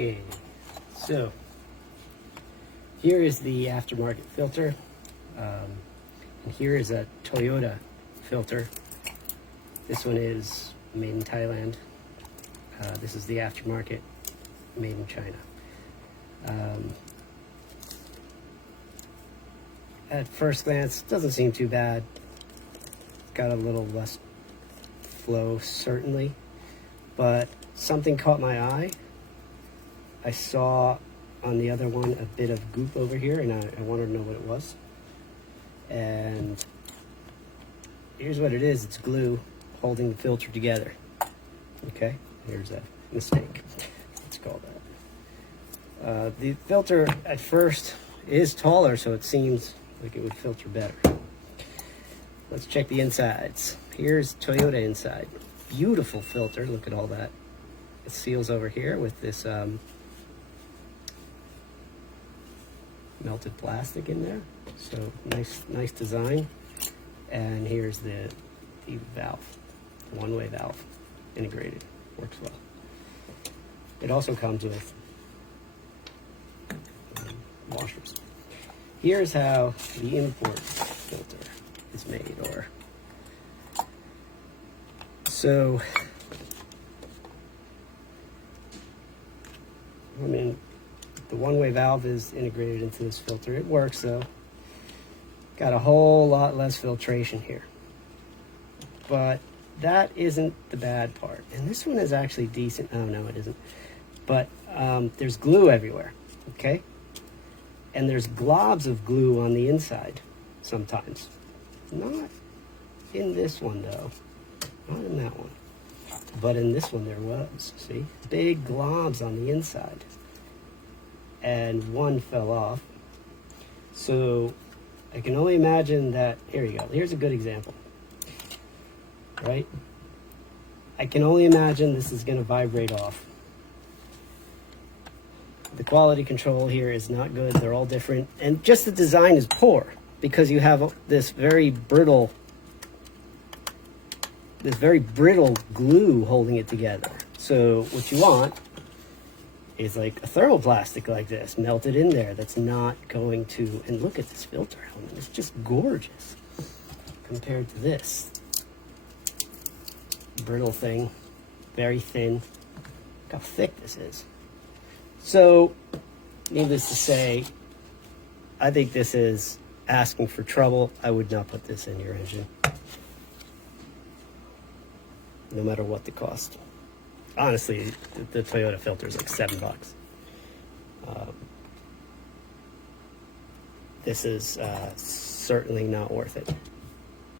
Okay, so here is the aftermarket filter, and here is a Toyota filter. This one is made in Thailand. This is the aftermarket, made in China. At first glance, doesn't seem too bad. Got a little less flow, certainly, but something caught my eye. I saw on the other one a bit of goop over here, and I wanted to know what it was. And here's what it is. It's glue holding the filter together. Okay, here's a mistake. Let's call that. The filter at first is taller, so it seems like it would filter better. Let's check the insides. Here's Toyota inside. Beautiful filter. Look at all that. It seals over here with this melted plastic in there. So nice design. And here's the valve, the one-way valve, integrated. Works well. It also comes with washers. Here's how the import filter is made, so I mean, the one-way valve is integrated into this filter. It works though. Got a whole lot less filtration here, but that isn't the bad part. And this one is actually decent. Oh no, it isn't. But there's glue everywhere. Okay. And there's globs of glue on the inside sometimes. Not in this one though. Not in that one. But in this one there was. See? Big globs on the inside. And one fell off. So I can only imagine that. Here you go. Here's a good example. Right? I can only imagine this is going to vibrate off. The quality control here is not good. They're all different. And just the design is poor because you have this very brittle glue holding it together. So what you want is like a thermoplastic like this melted in there that's not going to, and look at this filter element. It's just gorgeous compared to this brittle thing, very thin. Look how thick this is. So, needless to say, I think this is asking for trouble. I would not put this in your engine, no matter what the cost. Honestly, the Toyota filter is like $7. This is certainly not worth it.